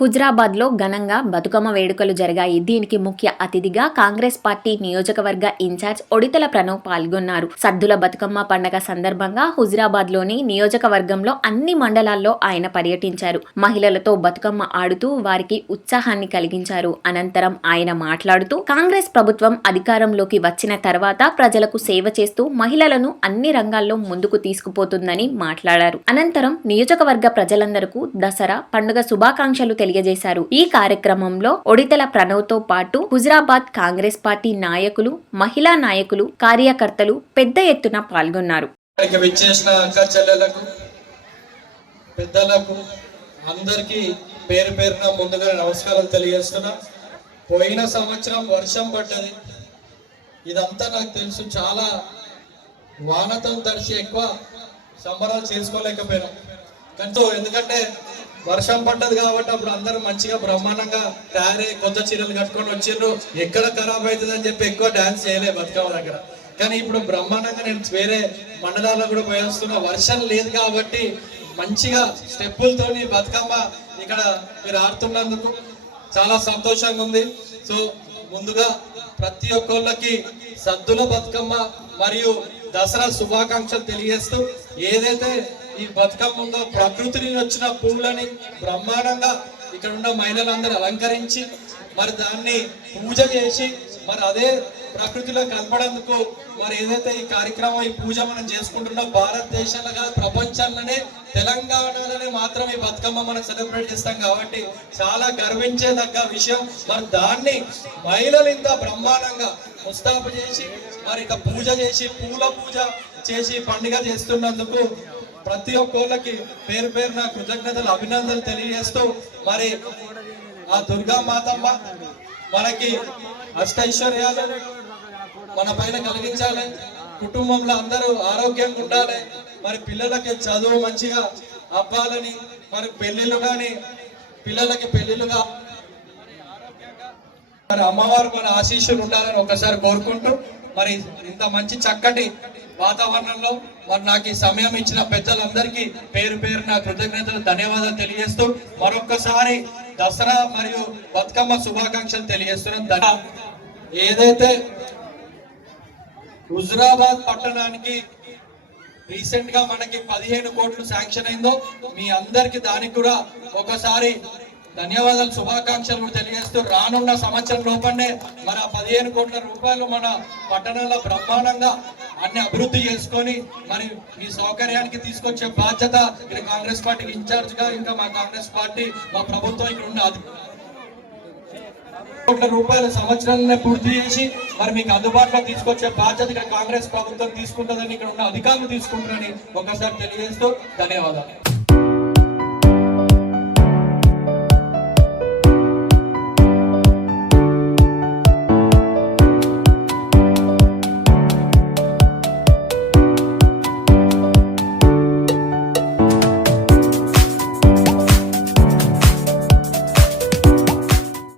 హుజరాబాద్లో ఘనంగా బతుకమ్మ వేడుకలు జరిగాయి. దీనికి ముఖ్య అతిథిగా కాంగ్రెస్ పార్టీ నియోజకవర్గ ఇన్ఛార్జ్ ఒడితల ప్రణవ్ పాల్గొన్నారు. సద్దుల బతుకమ్మ పండగ సందర్భంగా హుజరాబాద్లోని నియోజకవర్గంలో అన్ని మండలాల్లో ఆయన పర్యటించారు. మహిళలతో బతుకమ్మ ఆడుతూ వారికి ఉత్సాహాన్ని కలిగించారు. అనంతరం ఆయన మాట్లాడుతూ కాంగ్రెస్ ప్రభుత్వం అధికారంలోకి వచ్చిన తర్వాత ప్రజలకు సేవ చేస్తూ మహిళలను అన్ని రంగాల్లో ముందుకు తీసుకుపోతుందని మాట్లాడారు. అనంతరం నియోజకవర్గ ప్రజలందరకు దసరా పండుగ శుభాకాంక్షలు తెలియజేశారు. ఈ కార్యక్రమంలో ఒడితల ప్రణవ్తో పాటు హుజరాబాద్ కాంగ్రెస్ పార్టీ నాయకులు మహిళా నాయకులు కార్యకర్తలు పెద్ద ఎత్తున పాల్గొన్నారు. పెద్దలకు అందరికీ పేరు పేరున ముందుగా నమస్కారం తెలియజేస్తున్నా. పోయిన సంవత్సరం వర్షం పడ్డది. ఇదంతా నాకు తెలుసు. చాలా వానతో తడిచి ఎక్కువ సంబరాలు చేసుకోలేకపోయినాం. కానీ ఎందుకంటే వర్షం పడ్డది కాబట్టి అప్పుడు అందరూ మంచిగా బ్రహ్మాండంగా తయారై కొత్త చీరలు కట్టుకొని వచ్చిండ్రు. ఎక్కడ ఖరాబ్ అవుతుంది అని చెప్పి ఎక్కువ డాన్స్ చేయలే బతుకమ్మ దగ్గర. కానీ ఇప్పుడు బ్రహ్మాండంగా నేను వేరే మండలాల్లో కూడా పోయేస్తున్నా వర్షం లేదు కాబట్టి మంచిగా స్టెప్పులతోని బతుకమ్మ ఇక్కడ మీరు ఆడుతున్నందుకు చాలా సంతోషంగా ఉంది. సో ముందుగా ప్రతి ఒక్కళ్ళకి సద్దుల బతుకమ్మ మరియు దసరా శుభాకాంక్షలు తెలియజేస్తూ ఏదైతే ఈ బతుకమ్మ ప్రకృతిని వచ్చిన పువ్వులని బ్రహ్మాండంగా ఇక్కడ ఉన్న మహిళలందరూ అలంకరించి మరి దాన్ని పూజ చేసి మరి అదే ప్రకృతిలో కలపడందుకు మరి ఏదైతే ఈ కార్యక్రమం ఈ పూజ మనం చేసుకుంటున్నా భారతదేశంలో కాదు ప్రపంచంలోనే తెలంగాణలోనే మాత్రం ఈ బతుకమ్మ మనం సెలబ్రేట్ చేస్తాం కాబట్టి చాలా గర్వించేదగ్గ విషయం. మరి దాన్ని మహిళలు ఇంత బ్రహ్మాండంగా ముస్తాబు చేసి మరి ఇక పూజ చేసి పూల పూజ చేసి పండుగ చేస్తున్నందుకు ప్రతి ఒక్కళ్ళకి పేరు పేరున కృతజ్ఞతలు అభినందనలు తెలియజేస్తూ మరి ఆ దుర్గా మాతమ్మ మనకి అష్టైశ్వర్యాలు మన పైన కలిగించాలి. కుటుంబంలో అందరూ ఆరోగ్యంగా ఉండాలి. మరి పిల్లలకి చదువు మంచిగా అవ్వాలని మరి పెళ్ళిళ్ళు కానీ పిల్లలకి పెళ్ళిళ్ళుగా మరి అమ్మవారు మన ఆశీస్సులు ఉండాలని ఒకసారి కోరుకుంటూ మరి ఇంత మంచి చక్కటి వాతావరణంలో మరి నాకు ఈ సమయం ఇచ్చిన పెద్దలందరికీ పేరు పేరు నా కృతజ్ఞతలు ధన్యవాదాలు తెలియజేస్తూ మరొక్కసారి దసరా మరియు బతుకమ్మ శుభాకాంక్షలు తెలియజేస్తున్నాం. ఏదైతే హుజరాబాద్ పట్టణానికి రీసెంట్గా మనకి పదిహేను కోట్లు శాంక్షన్ అయిందో మీ అందరికి దానికి కూడా ఒకసారి ధన్యవాదాలు శుభాకాంక్షలు కూడా తెలియజేస్తూ రానున్న సంవత్సరం లోపలనే మన పదిహేను కోట్ల రూపాయలు మన పట్టణంలో బ్రహ్మాండంగా అన్ని అభివృద్ధి చేసుకొని మరి మీ సౌకర్యానికి తీసుకొచ్చే బాధ్యత ఇక్కడ కాంగ్రెస్ పార్టీకి ఇన్ఛార్జ్గా ఇంకా మా కాంగ్రెస్ పార్టీ మా ప్రభుత్వం ఇక్కడ ఉన్న కోట్ల రూపాయల సంవత్సరాలనే పూర్తి చేసి మరి మీకు అందుబాటులో తీసుకొచ్చే బాధ్యత ఇక్కడ కాంగ్రెస్ ప్రభుత్వం తీసుకుంటుందని ఇక్కడ ఉన్న అధికారులు తీసుకుంటారని ఒకసారి తెలియజేస్తూ ధన్యవాదాలు.